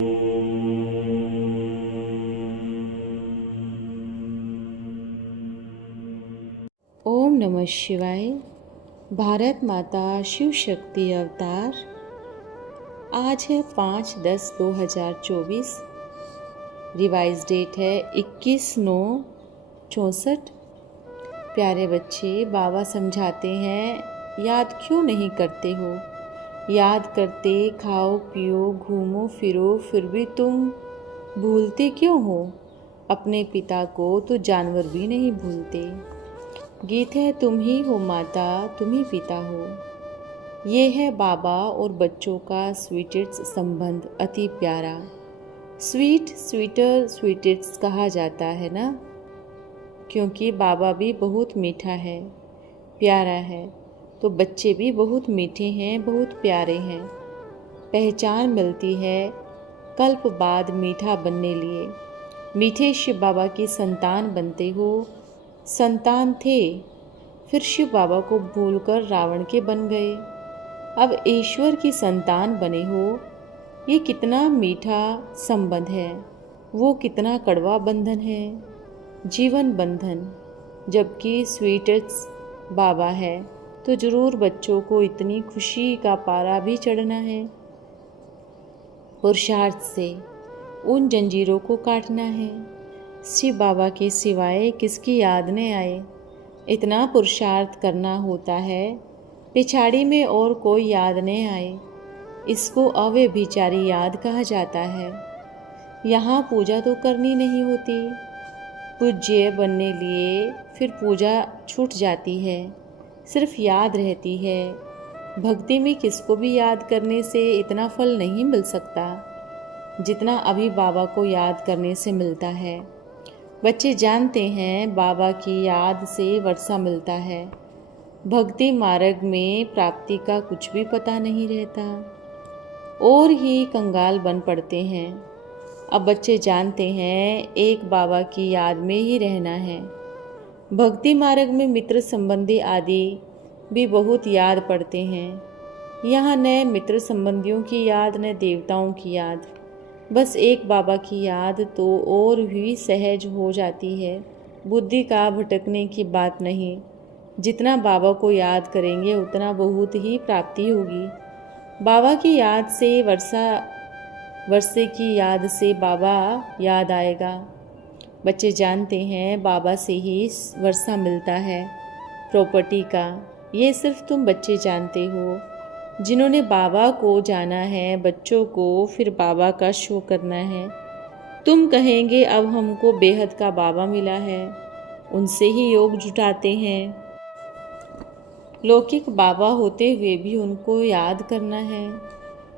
ओम नमः शिवाय। भारत माता शिव शक्ति अवतार। आज है 5/10/2024। रिवाइज डेट है 21/9/64। प्यारे बच्चे, बाबा समझाते हैं, याद क्यों नहीं करते हो? याद करते, खाओ पियो घूमो फिरो, फिर भी तुम भूलते क्यों हो? अपने पिता को तो जानवर भी नहीं भूलते। गीत है तुम ही हो माता, तुम ही पिता हो। ये है बाबा और बच्चों का स्वीटेस्ट संबंध, अति प्यारा। स्वीट, स्वीटर, स्वीटेस्ट कहा जाता है ना, क्योंकि बाबा भी बहुत मीठा है, प्यारा है, तो बच्चे भी बहुत मीठे हैं, बहुत प्यारे हैं। पहचान मिलती है कल्प बाद मीठा बनने लिए। मीठे शिव बाबा की संतान बनते हो। संतान थे, फिर शिव बाबा को भूलकर रावण के बन गए, अब ईश्वर की संतान बने हो। ये कितना मीठा संबंध है, वो कितना कड़वा बंधन है, जीवन बंधन। जबकि स्वीटेस्ट बाबा है, तो जरूर बच्चों को इतनी खुशी का पारा भी चढ़ना है। पुरुषार्थ से उन जंजीरों को काटना है। शिव बाबा के सिवाय किसकी याद न आए, इतना पुरुषार्थ करना होता है, पिछाड़ी में और कोई याद न आए। इसको अव्यभिचारी याद कहा जाता है। यहाँ पूजा तो करनी नहीं होती, पूज्य बनने लिए फिर पूजा छूट जाती है, सिर्फ याद रहती है। भक्ति में किसको भी याद करने से इतना फल नहीं मिल सकता जितना अभी बाबा को याद करने से मिलता है। बच्चे जानते हैं बाबा की याद से वर्षा मिलता है। भक्ति मार्ग में प्राप्ति का कुछ भी पता नहीं रहता, और ही कंगाल बन पड़ते हैं। अब बच्चे जानते हैं एक बाबा की याद में ही रहना है। भक्ति मार्ग में मित्र संबंधी आदि भी बहुत याद पड़ते हैं। यहाँ न मित्र संबंधियों की याद, न देवताओं की याद, बस एक बाबा की याद तो और भी सहज हो जाती है। बुद्धि का भटकने की बात नहीं। जितना बाबा को याद करेंगे उतना बहुत ही प्राप्ति होगी। बाबा की याद से वर्षे की याद से बाबा याद आएगा। बच्चे जानते हैं बाबा से ही वर्षा मिलता है, प्रॉपर्टी का। ये सिर्फ तुम बच्चे जानते हो। जिन्होंने बाबा को जाना है, बच्चों को फिर बाबा का शो करना है। तुम कहेंगे अब हमको बेहद का बाबा मिला है, उनसे ही योग जुटाते हैं। लौकिक बाबा होते हुए भी उनको याद करना है।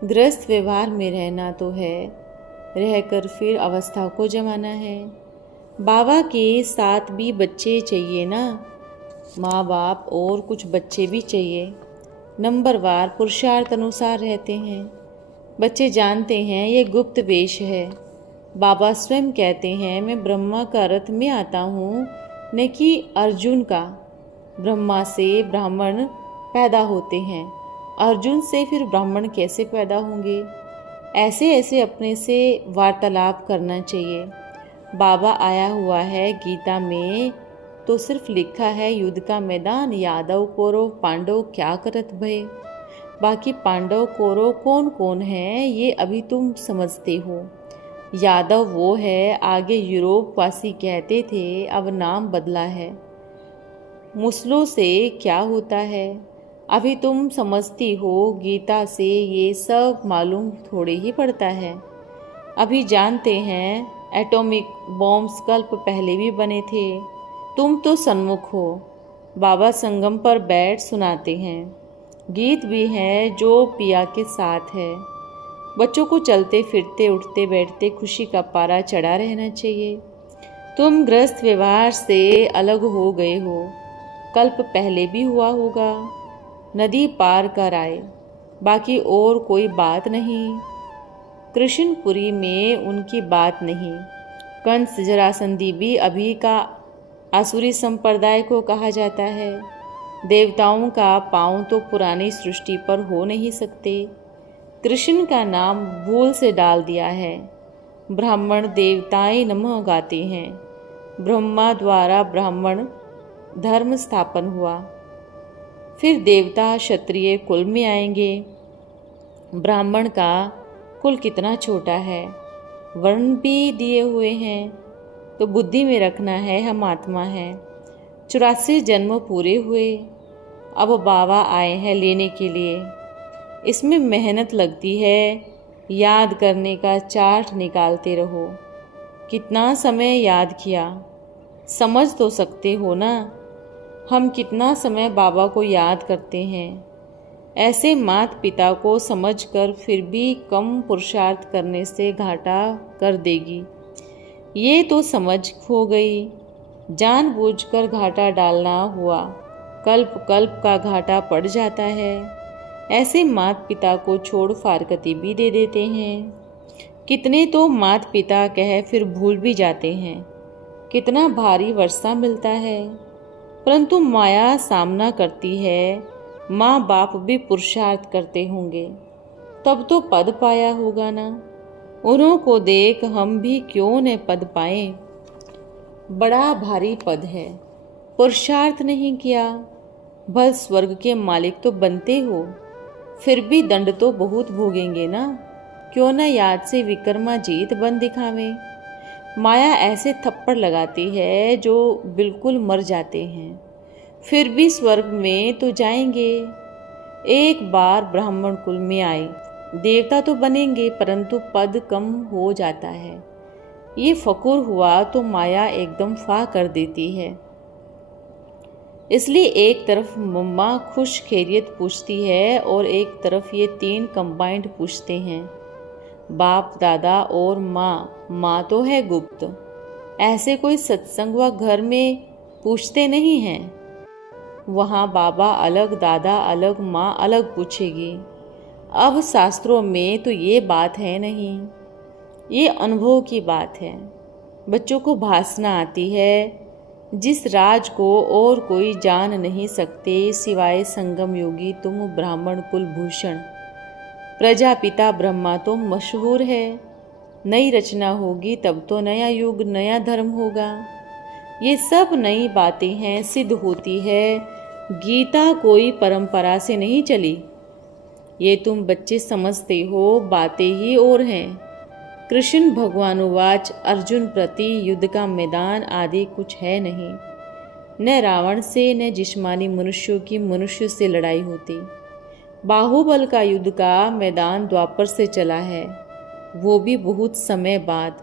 गृहस्थ व्यवहार में रहना तो है, रहकर फिर अवस्था को जमाना है। बाबा के साथ भी बच्चे चाहिए ना, माँ बाप और कुछ बच्चे भी चाहिए। नंबरवार पुरुषार्थ अनुसार रहते हैं। बच्चे जानते हैं ये गुप्त वेश है। बाबा स्वयं कहते हैं मैं ब्रह्मा का रथ में आता हूँ, न कि अर्जुन का। ब्रह्मा से ब्राह्मण पैदा होते हैं, अर्जुन से फिर ब्राह्मण कैसे पैदा होंगे? ऐसे ऐसे अपने से वार्तालाप करना चाहिए। बाबा आया हुआ है गीता में, तो सिर्फ लिखा है युद्ध का मैदान, यादव कौरव पांडव क्या करत भय। बाकी पांडव कौरव कौन कौन है ये अभी तुम समझते हो। यादव वो है, आगे यूरोप वासी कहते थे, अब नाम बदला है। मुस्लों से क्या होता है अभी तुम समझती हो। गीता से ये सब मालूम थोड़े ही पड़ता है। अभी जानते हैं एटॉमिक बॉम्ब्स कल्प पहले भी बने थे। तुम तो सन्मुख हो। बाबा संगम पर बैठ सुनाते हैं। गीत भी है जो पिया के साथ है। बच्चों को चलते फिरते उठते बैठते खुशी का पारा चढ़ा रहना चाहिए। तुम गृहस्थ व्यवहार से अलग हो गए हो, कल्प पहले भी हुआ होगा। नदी पार कर आए, बाकी और कोई बात नहीं। कृष्णपुरी में उनकी बात नहीं। कंस जरासंधी भी अभी का आसुरी संप्रदाय को कहा जाता है। देवताओं का पांव तो पुरानी सृष्टि पर हो नहीं सकते। कृष्ण का नाम भूल से डाल दिया है। ब्राह्मण देवताएं नमः गाते हैं। ब्रह्मा द्वारा ब्राह्मण धर्म स्थापन हुआ। फिर देवता क्षत्रिय कुल में आएंगे। ब्राह्मण का कुल कितना छोटा है, वर्ण भी दिए हुए हैं, तो बुद्धि में रखना है हम आत्मा हैं। 84 जन्म पूरे हुए, अब बाबा आए हैं लेने के लिए। इसमें मेहनत लगती है, याद करने का चार्ट निकालते रहो। कितना समय याद किया, समझ तो सकते हो ना हम कितना समय बाबा को याद करते हैं। ऐसे माता पिता को समझकर फिर भी कम पुरुषार्थ करने से घाटा कर देगी। ये तो समझ खो गई, जानबूझकर घाटा डालना हुआ, कल्प कल्प का घाटा पड़ जाता है। ऐसे माता पिता को छोड़ फारकती भी दे देते हैं। कितने तो माता पिता कह फिर भूल भी जाते हैं। कितना भारी वर्षा मिलता है, परंतु माया सामना करती है। माँ बाप भी पुरुषार्थ करते होंगे, तब तो पद पाया होगा ना। उन्हों को देख हम भी क्यों न पद पाएं। बड़ा भारी पद है, पुरुषार्थ नहीं किया, बस स्वर्ग के मालिक तो बनते हो, फिर भी दंड तो बहुत भोगेंगे ना। क्यों न याद से विक्रमाजीत बन दिखावें। माया ऐसे थप्पड़ लगाती है जो बिल्कुल मर जाते हैं, फिर भी स्वर्ग में तो जाएंगे। एक बार ब्राह्मण कुल में आए, देवता तो बनेंगे, परंतु पद कम हो जाता है। ये फकुर हुआ तो माया एकदम फा कर देती है। इसलिए एक तरफ मम्मा खुश खैरियत पूछती है और एक तरफ ये तीन कंबाइंड पूछते हैं, बाप दादा और माँ। माँ तो है गुप्त, ऐसे कोई सत्संग व घर में पूछते नहीं हैं। वहाँ बाबा अलग, दादा अलग, माँ अलग पूछेगी। अब शास्त्रों में तो ये बात है नहीं, ये अनुभव की बात है। बच्चों को भाषना आती है, जिस राज को और कोई जान नहीं सकते सिवाय संगम योगी तुम ब्राह्मण कुल भूषण। प्रजापिता ब्रह्मा तो मशहूर है। नई रचना होगी तब तो नया युग, नया धर्म होगा। ये सब नई बातें हैं, सिद्ध होती है। गीता कोई परंपरा से नहीं चली। ये तुम बच्चे समझते हो, बातें ही और हैं। कृष्ण भगवानुवाच अर्जुन प्रति युद्ध का मैदान आदि कुछ है नहीं। न रावण से न जिस्मानी मनुष्यों की मनुष्य से लड़ाई होती। बाहुबल का युद्ध का मैदान द्वापर से चला है, वो भी बहुत समय बाद,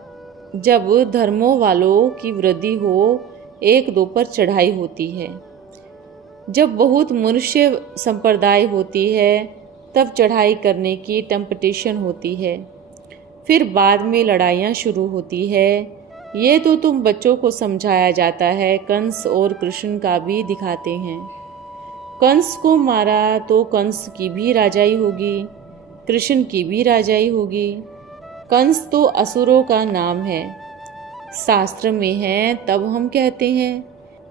जब धर्मों वालों की वृद्धि हो, एक दो पर चढ़ाई होती है। जब बहुत मनुष्य संप्रदाय होती है तब चढ़ाई करने की कंपटीशन होती है, फिर बाद में लड़ाइयाँ शुरू होती है। ये तो तुम बच्चों को समझाया जाता है। कंस और कृष्ण का भी दिखाते हैं। कंस को मारा तो कंस की भी राजाई होगी, कृष्ण की भी राजाई होगी। कंस तो असुरों का नाम है, शास्त्र में है तब हम कहते हैं,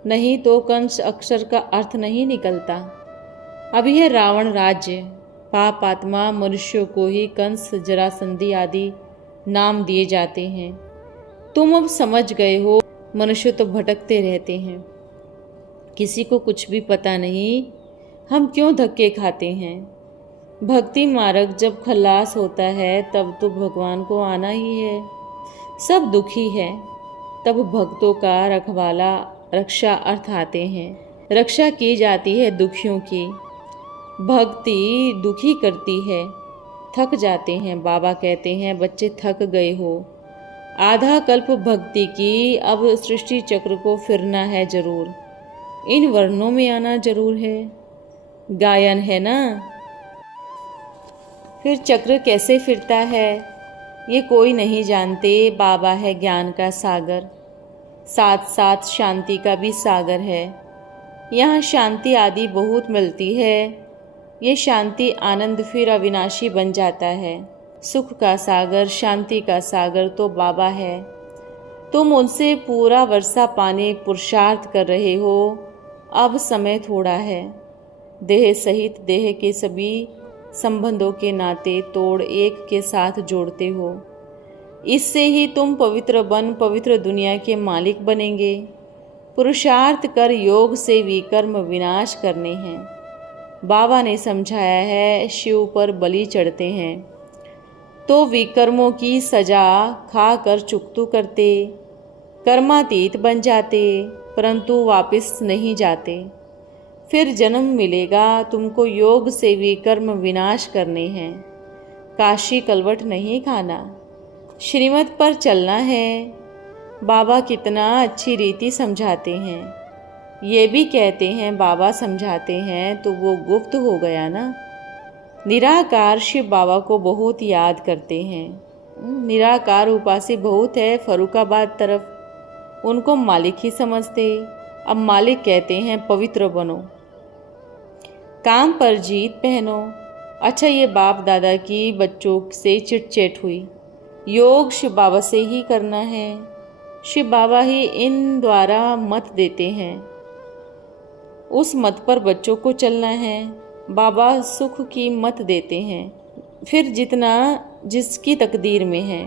नहीं तो कंस अक्षर का अर्थ नहीं निकलता। अब यह रावण राज्य, पाप आत्मा मनुष्यों को ही कंस जरासंधी आदि नाम दिए जाते हैं। तुम अब समझ गए हो, मनुष्य तो भटकते रहते हैं, किसी को कुछ भी पता नहीं हम क्यों धक्के खाते हैं। भक्ति मार्ग जब खल्लास होता है तब तो भगवान को आना ही है। सब दुखी है, तब भक्तों का रखवाला रक्षा अर्थ आते हैं। रक्षा की जाती है दुखियों की। भक्ति दुखी करती है, थक जाते हैं। बाबा कहते हैं बच्चे थक गए हो, आधा कल्प भक्ति की, अब सृष्टि चक्र को फिरना है जरूर, इन वर्णों में आना जरूर है। गायन है ना। फिर चक्र कैसे फिरता है ये कोई नहीं जानते। बाबा है ज्ञान का सागर, साथ साथ शांति का भी सागर है। यहाँ शांति आदि बहुत मिलती है। ये शांति आनंद फिर अविनाशी बन जाता है। सुख का सागर, शांति का सागर तो बाबा है। तुम उनसे पूरा वर्षा पाने पुरुषार्थ कर रहे हो। अब समय थोड़ा है। देह सहित देह के सभी संबंधों के नाते तोड़ एक के साथ जोड़ते हो। इससे ही तुम पवित्र बन पवित्र दुनिया के मालिक बनेंगे। पुरुषार्थ कर योग से विकर्म विनाश करने हैं। बाबा ने समझाया है, शिव पर बलि चढ़ते हैं तो विकर्मों की सजा खाकर चुकतू करते, कर्मातीत बन जाते, परंतु वापस नहीं जाते। फिर जन्म मिलेगा, तुमको योग से विकर्म विनाश करने हैं। काशी कलवट नहीं खाना, श्रीमत पर चलना है। बाबा कितना अच्छी रीति समझाते हैं। ये भी कहते हैं बाबा समझाते हैं तो वो गुप्त हो गया ना। निराकार शिव बाबा को बहुत याद करते हैं। निराकार उपासी बहुत है फरुखाबाद तरफ, उनको मालिक ही समझते। अब मालिक कहते हैं पवित्र बनो, काम पर जीत पहनो। अच्छा, ये बाप दादा की बच्चों से चिटचेट हुई। योग शिव बाबा से ही करना है। शिव बाबा ही इन द्वारा मत देते हैं, उस मत पर बच्चों को चलना है। बाबा सुख की मत देते हैं, फिर जितना जिसकी तकदीर में है।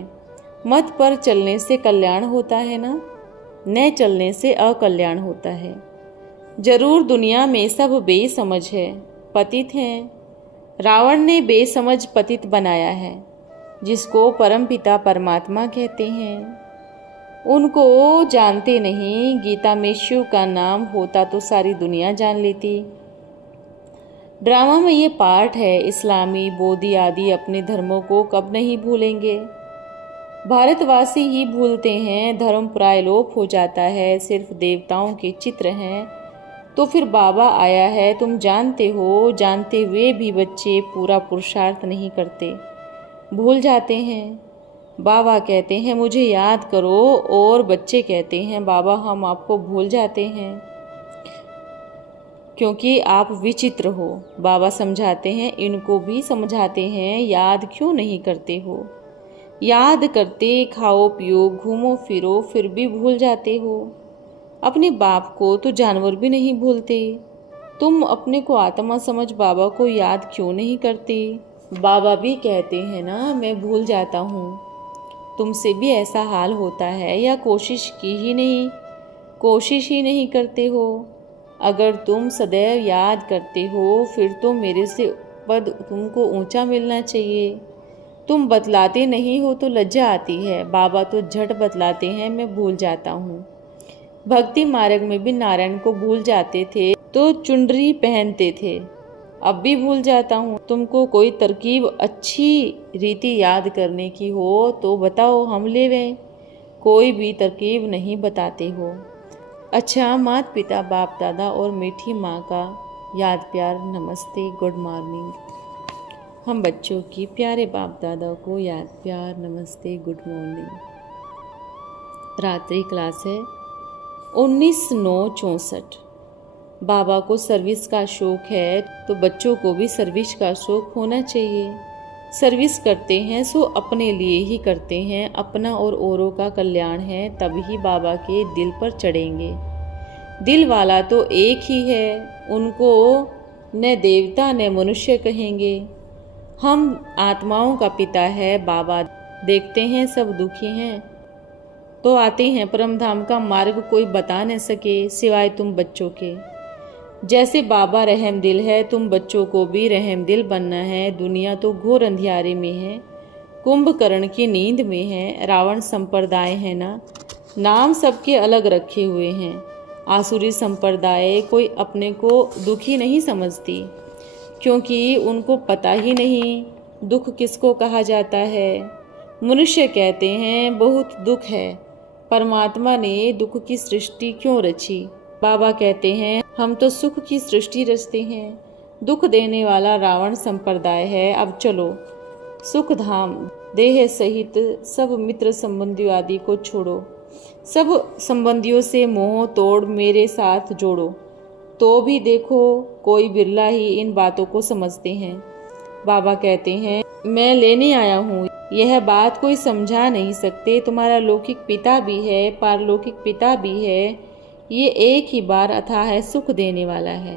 मत पर चलने से कल्याण होता है ना, न चलने से अकल्याण होता है। जरूर दुनिया में सब बेसमझ है, पतित हैं। रावण ने बेसमझ पतित बनाया है, जिसको परमपिता परमात्मा कहते हैं। उनको जानते नहीं। गीता में शिव का नाम होता तो सारी दुनिया जान लेती। ड्रामा में ये पार्ट है। इस्लामी, बोधी आदि अपने धर्मों को कब नहीं भूलेंगे। भारतवासी ही भूलते हैं, धर्म प्रायलोप हो जाता है, सिर्फ देवताओं के चित्र हैं। तो फिर बाबा आया है, तुम जानते हो। जानते हुए भी बच्चे पूरा पुरुषार्थ नहीं करते, भूल जाते हैं। बाबा कहते हैं मुझे याद करो, और बच्चे कहते हैं बाबा हम आपको भूल जाते हैं क्योंकि आप विचित्र हो। बाबा समझाते हैं, इनको भी समझाते हैं, याद क्यों नहीं करते हो। याद करते, खाओ पियो घूमो फिरो, फिर भी भूल जाते हो। अपने बाप को तो जानवर भी नहीं भूलते। तुम अपने को आत्मा समझ बाबा को याद क्यों नहीं करते। बाबा भी कहते हैं ना, मैं भूल जाता हूँ। तुमसे भी ऐसा हाल होता है या कोशिश ही नहीं करते हो। अगर तुम सदैव याद करते हो फिर तो मेरे से पद तुमको ऊंचा मिलना चाहिए। तुम बतलाते नहीं हो तो लज्जा आती है। बाबा तो झट बतलाते हैं, मैं भूल जाता हूँ। भक्ति मार्ग में भी नारायण को भूल जाते थे तो चुनरी पहनते थे, अब भी भूल जाता हूँ। तुमको कोई तरकीब अच्छी रीति याद करने की हो तो बताओ, हम ले लें। कोई भी तरकीब नहीं बताते हो। अच्छा, माता पिता बाप दादा और मीठी माँ का याद प्यार नमस्ते गुड मॉर्निंग। हम बच्चों की प्यारे बाप दादा को याद प्यार नमस्ते गुड मॉर्निंग। रात्रि क्लास है 19/9/64। बाबा को सर्विस का शौक है तो बच्चों को भी सर्विस का शौक होना चाहिए। सर्विस करते हैं सो अपने लिए ही करते हैं, अपना और औरों का कल्याण है, तभी बाबा के दिल पर चढ़ेंगे। दिल वाला तो एक ही है, उनको न देवता न मनुष्य कहेंगे। हम आत्माओं का पिता है बाबा। देखते हैं सब दुखी हैं तो आते हैं परम धाम का मार्ग कोई बता न सके सिवाय तुम बच्चों के। जैसे बाबा रहम दिल है, तुम बच्चों को भी रहम दिल बनना है। दुनिया तो घोर अंधियारे में है, कुंभकर्ण की नींद में है। रावण संप्रदाय है ना, नाम सबके अलग रखे हुए हैं। आसुरी संप्रदाय कोई अपने को दुखी नहीं समझती, क्योंकि उनको पता ही नहीं दुख किसको कहा जाता है। मनुष्य कहते हैं बहुत दुख है, परमात्मा ने दुख की सृष्टि क्यों रची। बाबा कहते हैं हम तो सुख की सृष्टि रचते हैं। दुख देने वाला रावण संप्रदाय है। अब चलो सुख धाम, देह सहित सब मित्र संबंधियों आदि को छोड़ो, सब संबंधियों से मोह तोड़ मेरे साथ जोड़ो। तो भी देखो कोई बिरला ही इन बातों को समझते हैं। बाबा कहते हैं मैं लेने आया हूँ, यह बात कोई समझा नहीं सकते। तुम्हारा लौकिक पिता भी है, पारलौकिक पिता भी है। ये एक ही बार अथाह है सुख देने वाला है।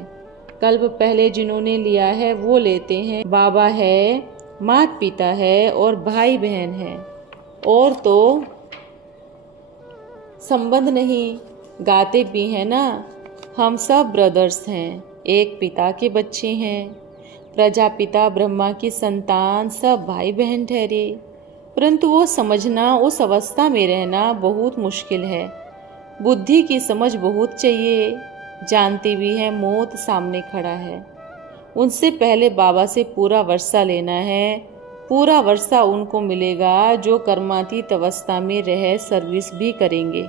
कल्प पहले जिन्होंने लिया है वो लेते हैं। बाबा है, माता पिता है और भाई बहन है, और तो संबंध नहीं। गाते भी हैं ना, हम सब ब्रदर्स हैं, एक पिता के बच्चे हैं। प्रजापिता ब्रह्मा की संतान सब भाई बहन ठहरे, परंतु वो समझना, उस अवस्था में रहना बहुत मुश्किल है। बुद्धि की समझ बहुत चाहिए। जानते भी हैं मौत सामने खड़ा है, उनसे पहले बाबा से पूरा वर्षा लेना है। पूरा वर्षा उनको मिलेगा जो कर्मातीत अवस्था में रह सर्विस भी करेंगे।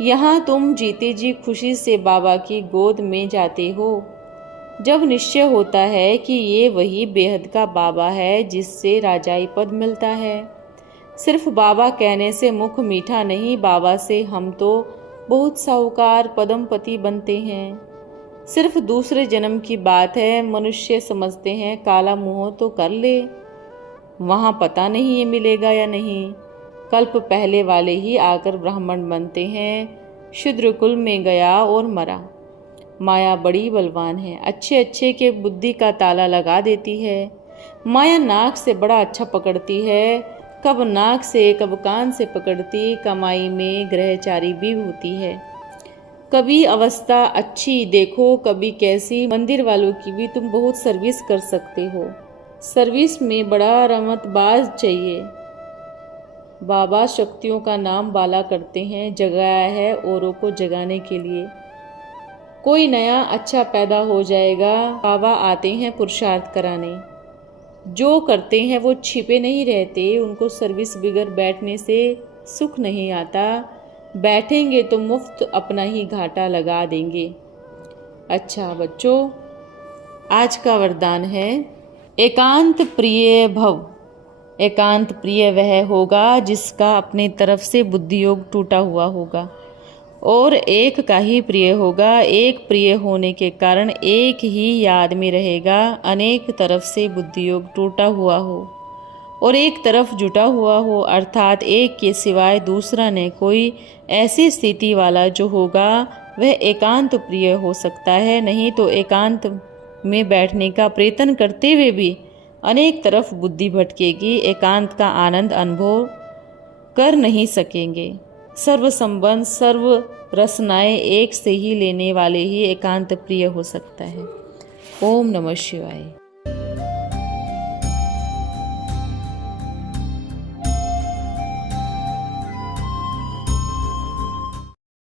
यहाँ तुम जीते जी खुशी से बाबा की गोद में जाते हो। जब निश्चय होता है कि ये वही बेहद का बाबा है जिससे राजाई पद मिलता है। सिर्फ बाबा कहने से मुख मीठा नहीं, बाबा से हम तो बहुत साहूकार पदमपति बनते हैं। सिर्फ दूसरे जन्म की बात है। मनुष्य समझते हैं काला मुंह तो कर ले, वहाँ पता नहीं ये मिलेगा या नहीं। कल्प पहले वाले ही आकर ब्राह्मण बनते हैं। शूद्र कुल में गया और मरा। माया बड़ी बलवान है, अच्छे अच्छे के बुद्धि का ताला लगा देती है। माया नाक से बड़ा अच्छा पकड़ती है, कब नाक से कब कान से पकड़ती। कमाई में ग्रहचारी भी होती है। कभी अवस्था अच्छी देखो, कभी कैसी। मंदिर वालों की भी तुम बहुत सर्विस कर सकते हो। सर्विस में बड़ा रमतबाज चाहिए। बाबा शक्तियों का नाम बाला करते हैं, जगाया है औरों को जगाने के लिए। कोई नया अच्छा पैदा हो जाएगा। बाबा आते हैं पुरुषार्थ कराने। जो करते हैं वो छिपे नहीं रहते। उनको सर्विस बिगर बैठने से सुख नहीं आता। बैठेंगे तो मुफ्त अपना ही घाटा लगा देंगे। अच्छा बच्चों, आज का वरदान है एकांत प्रिय भव। एकांत प्रिय वह होगा जिसका अपनी तरफ से बुद्धि योग टूटा हुआ होगा, और एक का ही प्रिय होगा। एक प्रिय होने के कारण एक ही याद में रहेगा। अनेक तरफ से बुद्धि योग टूटा हुआ हो और एक तरफ जुटा हुआ हो, अर्थात एक के सिवाय दूसरा ने कोई, ऐसी स्थिति वाला जो होगा वह एकांत प्रिय हो सकता है। नहीं तो एकांत में बैठने का प्रयत्न करते हुए भी अनेक तरफ बुद्धि भटकेगी। एकांत का आनंद अनुभव कर नहीं सकेंगे। सर्व संबंध, सर्व रसनाएं एक से ही लेने वाले ही एकांत प्रिय हो सकता है। ओम नमः शिवाय।